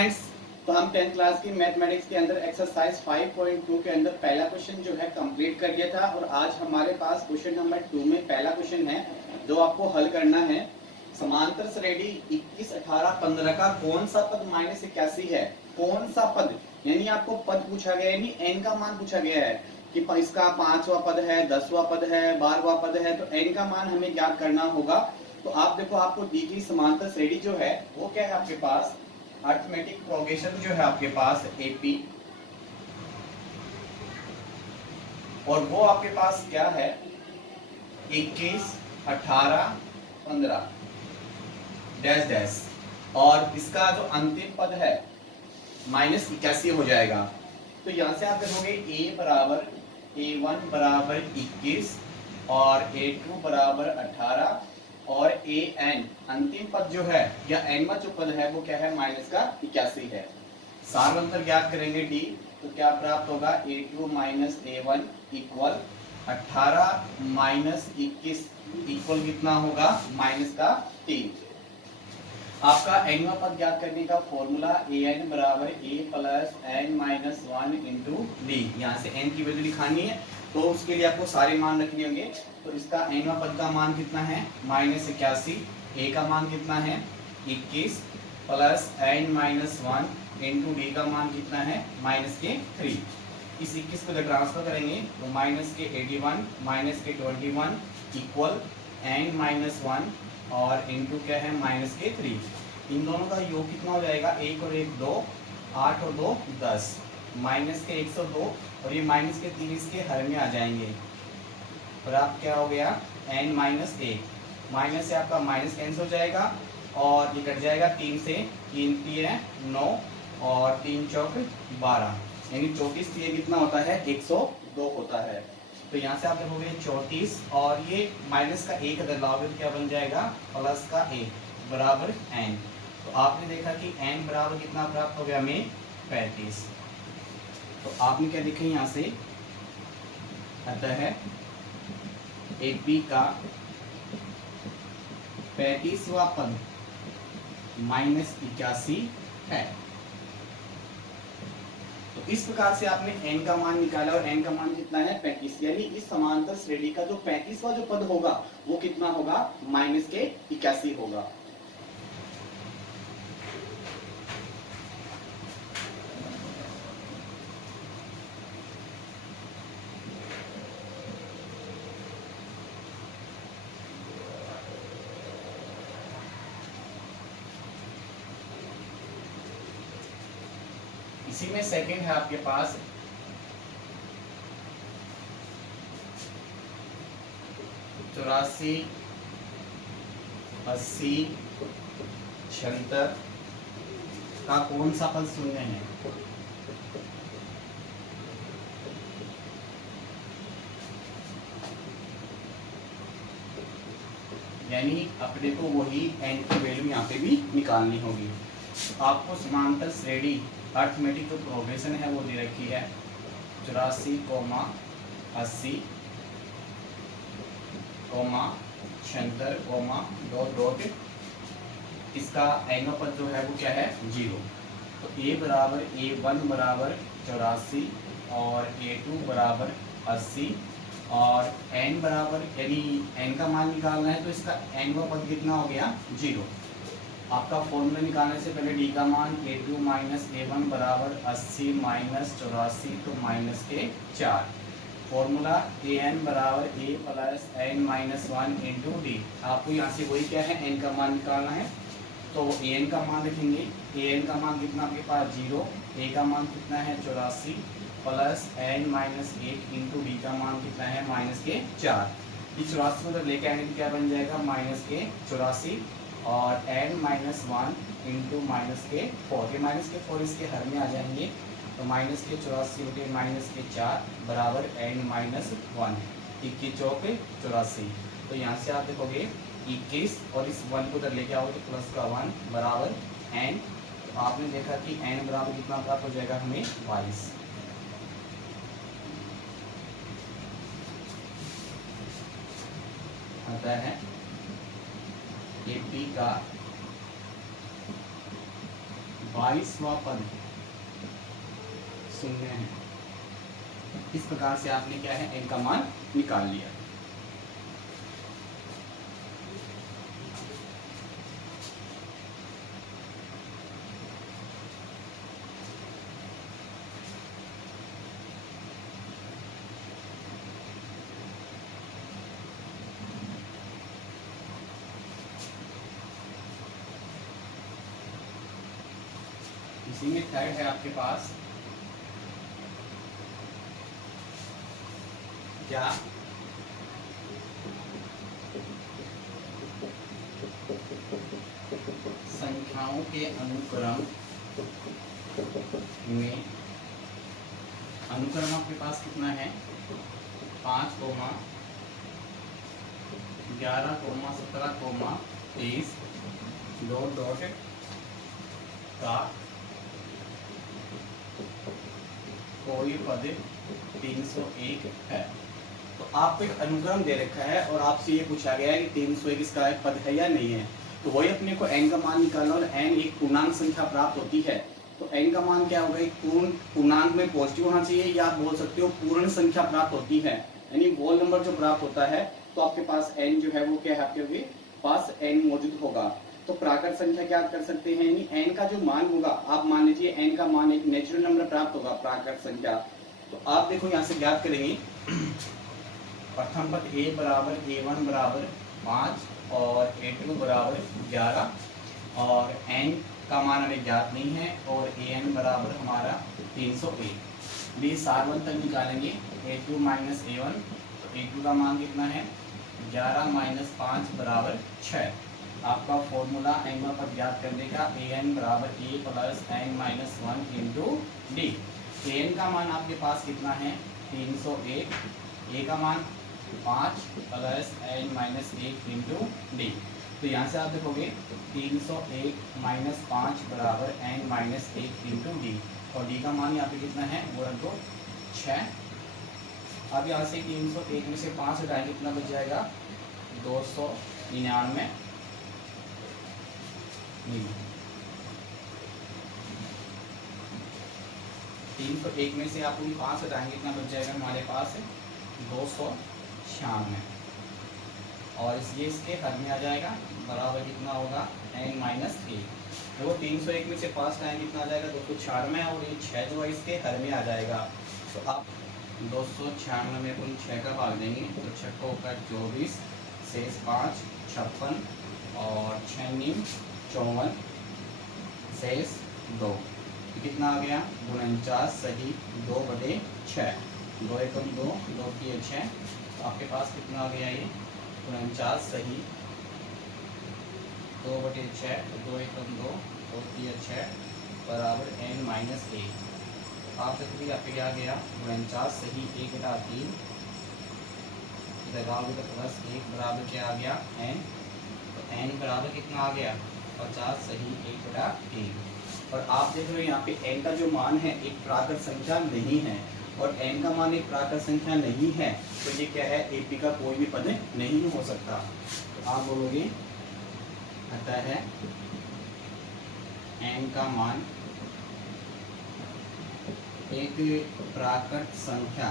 Friends, तो हम 10th class की मैथमेटिक्स के अंदर एक्सरसाइज 5.2 के अंदर पहला क्वेश्चन जो है कंप्लीट कर लिया था और आज हमारे पास क्वेश्चन नंबर 2 में पहला क्वेश्चन है जो आपको हल करना है। समांतर श्रेणी 21, 18, 15 का कौन सा पद -81 है? कौन सा पद, यानी आपको पद पूछा गया है, यानी n का मान पूछा गया है कि इसका 5वां पद है, 10वां पद है, 12वां पद है, तो n का मान हमें ज्ञात करना होगा। तो आप देखो, आपको दी गई समांतर श्रेणी जो है वो क्या है आपके पास, अरिथमेटिक प्रोग्रेशन जो है आपके पास एपी, और वो आपके पास क्या है 21, 18, 15 डैश डैश, और इसका जो अंतिम पद है -81 हो जाएगा। तो यहां से आप देखोगे a बराबर a1 बराबर 21 और a2 बराबर 18 और an अंतिम पद जो है या nवा जो पद है वो क्या है -81 है। सार अंतर ज्ञात करेंगे d, तो क्या प्राप्त होगा a2 a1 इक्वल 18 -21 इक्वल कितना होगा -3। आपका nवा पद ज्ञात करने का फॉर्मूला an बराबर a plus n-1 into D. यहाँ से n की वैल्यू दिखानी है तो उसके लिए आपको सारे मान रखने होंगे। तो इसका nवा पद का मान कितना है -81, a का मान कितना है 21 प्लस n-1 इंटू डी का मान कितना है -3। इस 21 को जब ट्रांसफर करेंगे तो -81 -21 इक्वल n-1 और इनटू क्या है -3। इन दोनों का योग कितना हो जाएगा, 1 और 1 2, 8 और 2 10, -102 और ये -3 इसके हर में आ जाएंगे। और आप क्या हो गया n-1, माइनस से आपका माइनस कैंसिल हो जाएगा और ये कट जाएगा 3 से, 3 3 9 और 3 चौक 12, यानी 34 ये कितना होता है 102 होता है। तो यहाँ से आप देखोगे 34 और ये माइनस का 1 अगर लाओगे तो क्या बन जाएगा प्लस का 1 बराबर n। तो आपने देखा कि n बराबर कितना प्राप्त हो गया हमें 35। तो आपने क्या देखा यहाँ से, अतः AP का 35वां पद -81 है। तो इस प्रकार से आपने n का मान निकाला और n का मान कितना है 35, यानी इस समांतर श्रेणी का जो 35वां जो पद होगा वो कितना होगा -81 होगा। इसी में सेकंड है आपके पास 84, 80, 76 का कौन सा पद शून्य है? यानी अपने को वही n की वैल्यू यहाँ पे भी निकालनी होगी। आपको समांतर श्रेणी अरिथमेटिक जो प्रोग्रेशन है वो दे रखी है 84, 80, 76, डॉट डॉट, इसका nवा पद जो है वो क्या है 0। तो a बराबर a1 बराबर 84 और a2 बराबर 80 और n बराबर, यानी n का मान निकालना है तो इसका nवा पद कितना हो गया 0। आपका फॉर्मूला निकालने से पहले d का मान a2 a1 बराबर 80 -84 तो -4। फॉर्मूला an बराबर a plus n-1 into D. आपको यहाँ से वही क्या है n का मान निकालना है। तो an का मान रखेंगे, an का मान कितना आपके पास 0, a का मान कितना है 84 प्लस n-1 इंटू डी का मान कितना है -4। इस 84 को जब लेके आएंगे तो क्या बन जाएगा -84 और n-1 इंटू -4, ये -4 इसके हर में आ जाएंगे। तो -84 बटे -4 बराबर n-1, 21 चौक 84। तो यहाँ से आप देखोगे 21 और इस 1 को उधर लेके आओगे तो प्लस का 1 बराबर n। तो आपने देखा कि n बराबर कितना प्राप्त हो जाएगा हमें 22। आता है AP का 22वां पद शून्य है। इस प्रकार से आपने क्या है n का मान निकाल लिया। इसी में थर्ड है आपके पास, क्या संख्याओं के अनुक्रम में, अनुक्रम आपके पास कितना है 5, 11, 17, 23 डॉट डॉट का कोई पद 301 है। तो आपको एक अनुक्रम दे रखा है और आपसे ये पूछा गया है कि 301 इसका एक पद है या नहीं है। तो वही अपने को n का मान निकालना, और n एक पूर्णांक संख्या प्राप्त होती है। तो n का मान क्या होगा, एक पूर्णांक में पॉजिटिव होना चाहिए, या आप बोल सकते हो पूर्ण संख्या प्राप्त होती है, यानी होल नंबर जो प्राप्त होता है। तो आपके पास n जो है वो क्या है, आपके पास n मौजूद होगा। तो प्राकृत संख्या क्या कर सकते हैं, यानी n का जो मान होगा, आप मान लीजिए n का मान एक नेचुरल नंबर प्राप्त होगा प्राकृत संख्या। तो आप देखो यहाँ से ज्ञात करेंगे, प्रथम पद a बराबर a1 बराबर 5 और a2 बराबर 11 और n का मान हमें ज्ञात नहीं है, और an बराबर हमारा 301। ये सारवन तक निकालेंगे a2 माइनस a1, तो a2 का मान कितना है 11 माइनस 5 बराबर 6। आपका फॉर्मूला n पर ज्ञात करने का an बराबर a plus n minus 1 into D. an का मान आपके पास कितना है 301, a का मान 5 plus n minus 1 into D. तो यहाँ से आप देखोगे 301 माइनस 5 बराबर n माइनस 1 इंटू डी, और डी का मान यहाँ पे कितना है वो रख दो 6। अब यहाँ से 301 में से 5 हटाएं, कितना बच जाएगा 299। 301 में से आप 5 हटाएंगे, कितना बच जाएगा हमारे पास 296, और इसलिए इसके हर में आ जाएगा बराबर कितना होगा n माइनस 1। देखो 301 में से 5 हटाएंगे कितना आ जाएगा 296, और ये 6 जो है इसके हर में आ जाएगा। तो आप 296 में कुल 6 का भाग देंगे, तो 6 को होगा 24, शेष 5 56, और 6 नीम 54, शेष 2, कितना आ गया 49 सही 2/6, 2 एकम 2, 2 की 6। तो आपके पास कितना आ गया ये 49 सही 2/6, 2 एकम 2, 2 की 6 बराबर n माइनस 1। आप देखिए आपके क्या आ गया 49 सही 1/3, लगाओगे तो प्लस 1 बराबर क्या आ गया n। तो n बराबर कितना आ गया 50 सही 1/3। और आप देख रहे हो यहाँ पे n का जो मान है एक प्राकृत संख्या नहीं है, और n का मान एक प्राकृत संख्या नहीं है, तो ये क्या है AP का कोई भी पद नहीं हो सकता। तो आप बोलोगे अतः है n का मान एक प्राकृत संख्या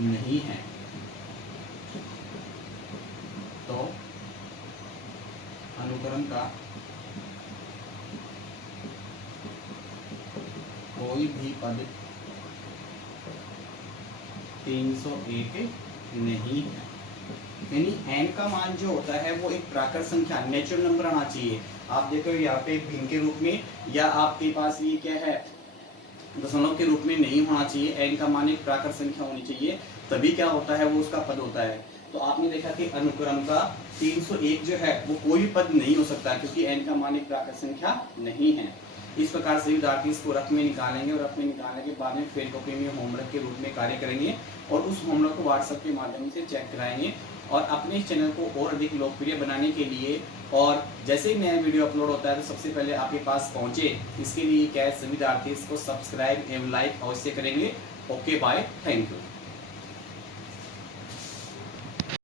नहीं है, तो अनुक्रम का कोई भी पद 301 नहीं है। यानी n का मान जो होता है वो एक प्राकृत संख्या नेचुरल नंबर आना चाहिए। आप देखो यहाँ पे भिन्न के रूप में, या आपके पास ये क्या है दशमलव के रूप में नहीं होना चाहिए। n का मान एक प्राकृत संख्या होनी चाहिए, तभी क्या होता है वो उसका पद होता है। तो आपने देखा कि अनुक्रम का 301 जो है वो कोई पद नहीं हो सकता, क्योंकि n का मान एक प्राकृत संख्या नहीं है। इस प्रकार से विद्यार्थी इसको रफ में निकालेंगे, और रफ में निकालने के बाद में फेल कॉपी में होमवर्क के रूप में कार्य करेंगे, और उस होमवर्क को व्हाट्सएप के माध्यम से चेक कराएंगे। और अपने इस चैनल को और अधिक लोकप्रिय बनाने के लिए, और जैसे ही नया वीडियो अपलोड होता है तो सबसे पहले आपके पास पहुंचे, इसके लिए क्या है सभी विद्यार्थी इसको सब्सक्राइब एवं लाइक अवश्य करेंगे। Okay bye, thank you.